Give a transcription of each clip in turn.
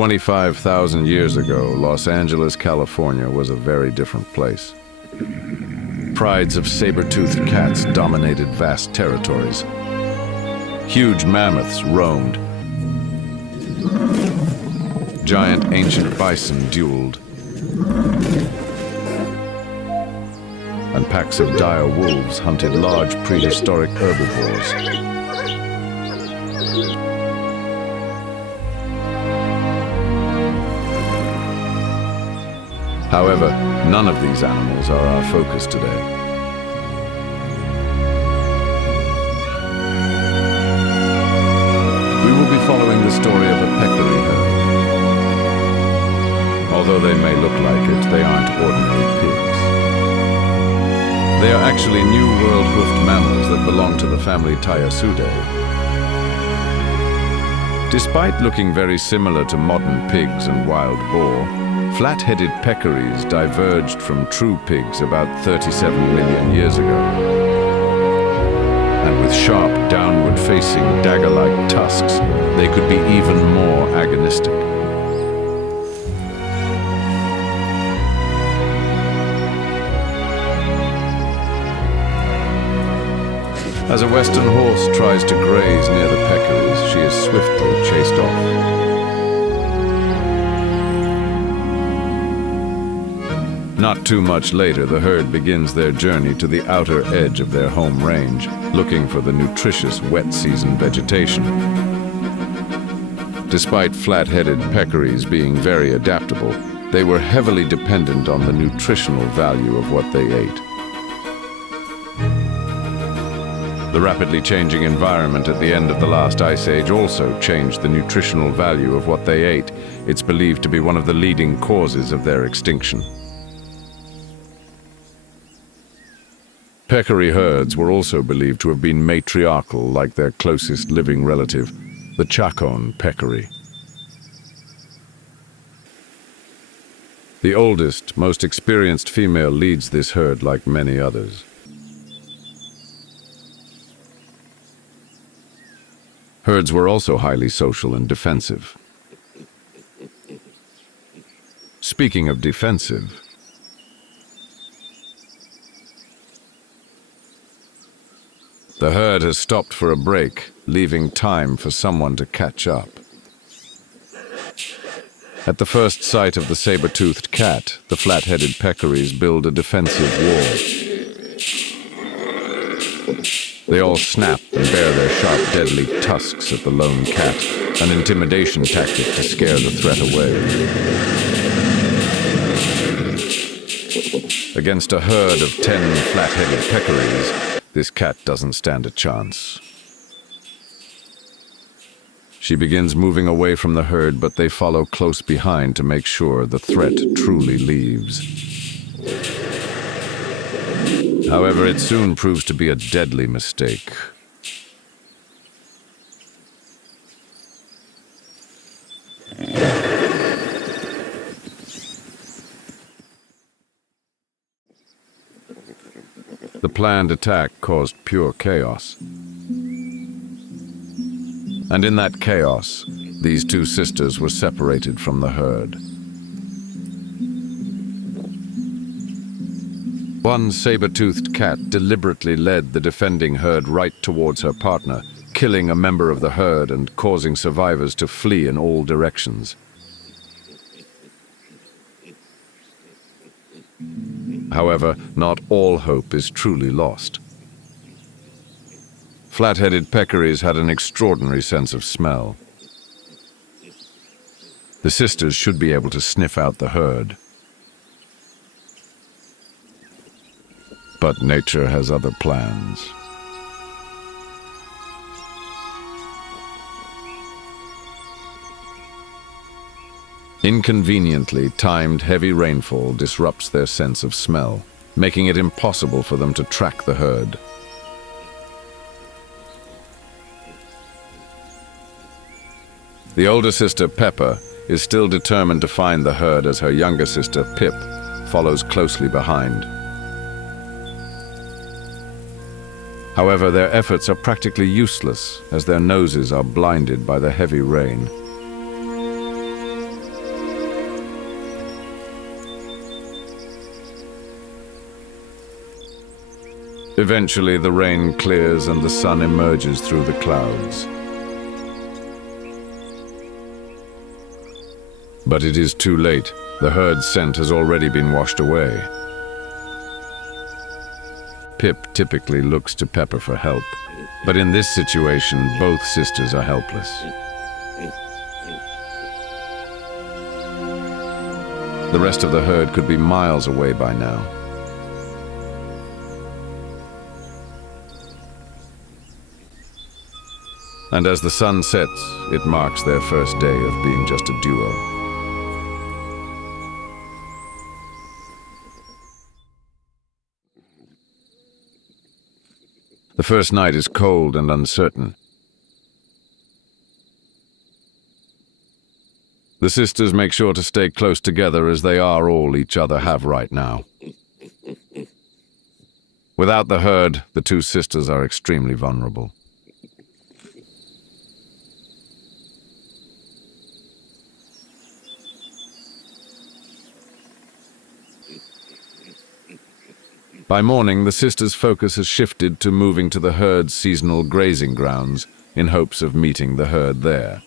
25,000 years ago, Los Angeles, California was a very different place. Prides of saber-toothed cats dominated vast territories. Huge mammoths roamed. Giant ancient bison dueled. And packs of dire wolves hunted large prehistoric herbivores. However, none of these animals are our focus today. We will be following the story of a peccary herd. Although they may look like it, they aren't ordinary pigs. They are actually New World hoofed mammals that belong to the family Tayasudae. Despite looking very similar to modern pigs and wild boar, flat-headed peccaries diverged from true pigs about 37 million years ago. And with sharp, downward-facing, dagger-like tusks, they could be even more agonistic. As a western horse tries to graze near the peccaries, she is swiftly chased off. Not too much later, the herd begins their journey to the outer edge of their home range, looking for the nutritious wet season vegetation. Despite flat-headed peccaries being very adaptable, they were heavily dependent on the nutritional value of what they ate. The rapidly changing environment at the end of the last ice age also changed the nutritional value of what they ate. It's believed to be one of the leading causes of their extinction. Peccary herds were also believed to have been matriarchal, like their closest living relative, the Chaconne peccary. The oldest, most experienced female leads this herd like many others. Herds were also highly social and defensive. Speaking of defensive, the herd has stopped for a break, leaving time for someone to catch up. At the first sight of the saber-toothed cat, the flat-headed peccaries build a defensive wall. They all snap and bare their sharp, deadly tusks at the lone cat, an intimidation tactic to scare the threat away. Against a herd of 10 flat-headed peccaries, this cat doesn't stand a chance. She begins moving away from the herd, but they follow close behind to make sure the threat truly leaves. However, it soon proves to be a deadly mistake. The planned attack caused pure chaos. And in that chaos, these two sisters were separated from the herd. One saber-toothed cat deliberately led the defending herd right towards her partner, killing a member of the herd and causing survivors to flee in all directions. However, not all hope is truly lost. Flat-headed peccaries had an extraordinary sense of smell. The sisters should be able to sniff out the herd. But nature has other plans. Inconveniently timed heavy rainfall disrupts their sense of smell, making it impossible for them to track the herd. The older sister, Pepper, is still determined to find the herd as her younger sister, Pip, follows closely behind. However, their efforts are practically useless as their noses are blinded by the heavy rain. Eventually, the rain clears and the sun emerges through the clouds. But it is too late. The herd's scent has already been washed away. Pip typically looks to Pepper for help, but in this situation, both sisters are helpless. The rest of the herd could be miles away by now. And as the sun sets, it marks their first day of being just a duo. The first night is cold and uncertain. The sisters make sure to stay close together as they are all each other have right now. Without the herd, the two sisters are extremely vulnerable. By morning, the sisters' focus has shifted to moving to the herd's seasonal grazing grounds in hopes of meeting the herd there.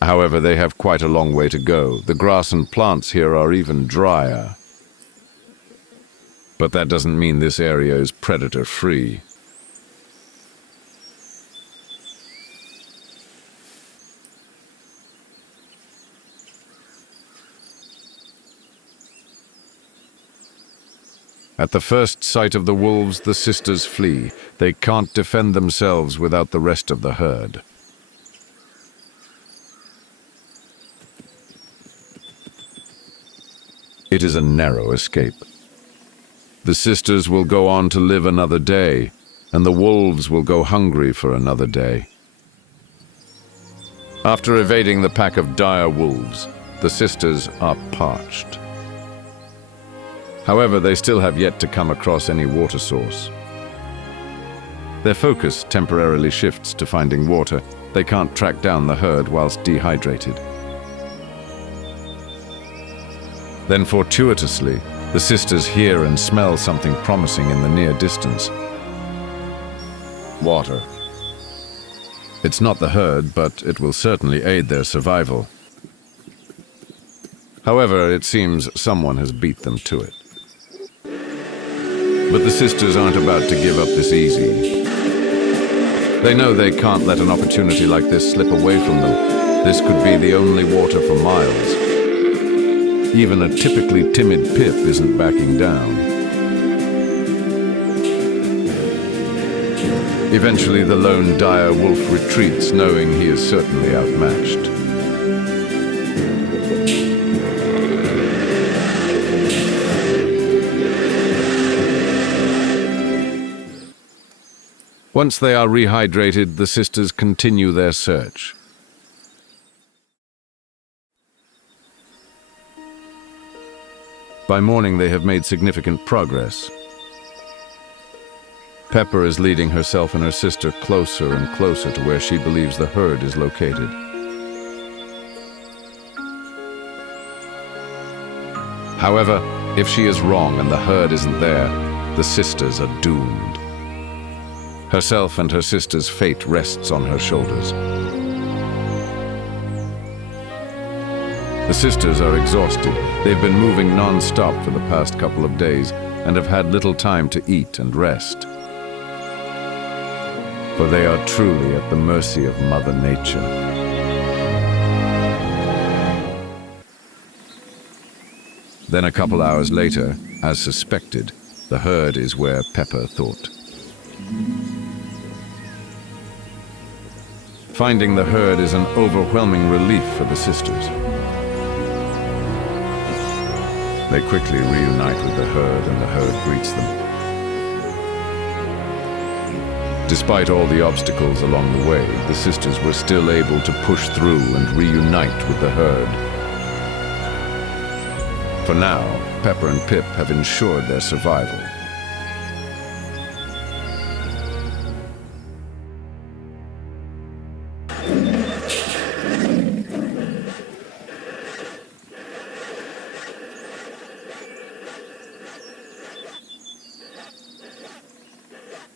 However, they have quite a long way to go. The grass and plants here are even drier. But that doesn't mean this area is predator-free. At the first sight of the wolves, the sisters flee. They can't defend themselves without the rest of the herd. It is a narrow escape. The sisters will go on to live another day, and the wolves will go hungry for another day. After evading the pack of dire wolves, the sisters are parched. However, they still have yet to come across any water source. Their focus temporarily shifts to finding water. They can't track down the herd whilst dehydrated. Then fortuitously, the sisters hear and smell something promising in the near distance. Water. It's not the herd, but it will certainly aid their survival. However, it seems someone has beat them to it. But the sisters aren't about to give up this easy. They know they can't let an opportunity like this slip away from them. This could be the only water for miles. Even a typically timid Pip isn't backing down. Eventually, the lone dire wolf retreats, knowing he is certainly outmatched. Once they are rehydrated, the sisters continue their search. By morning, they have made significant progress. Pepper is leading herself and her sister closer and closer to where she believes the herd is located. However, if she is wrong and the herd isn't there, the sisters are doomed. Herself and her sister's fate rests on her shoulders. The sisters are exhausted. They've been moving non-stop for the past couple of days and have had little time to eat and rest. For they are truly at the mercy of Mother Nature. Then a couple hours later, as suspected, the herd is where Pepper thought. Finding the herd is an overwhelming relief for the sisters. They quickly reunite with the herd, and the herd greets them. Despite all the obstacles along the way, the sisters were still able to push through and reunite with the herd. For now, Pepper and Pip have ensured their survival.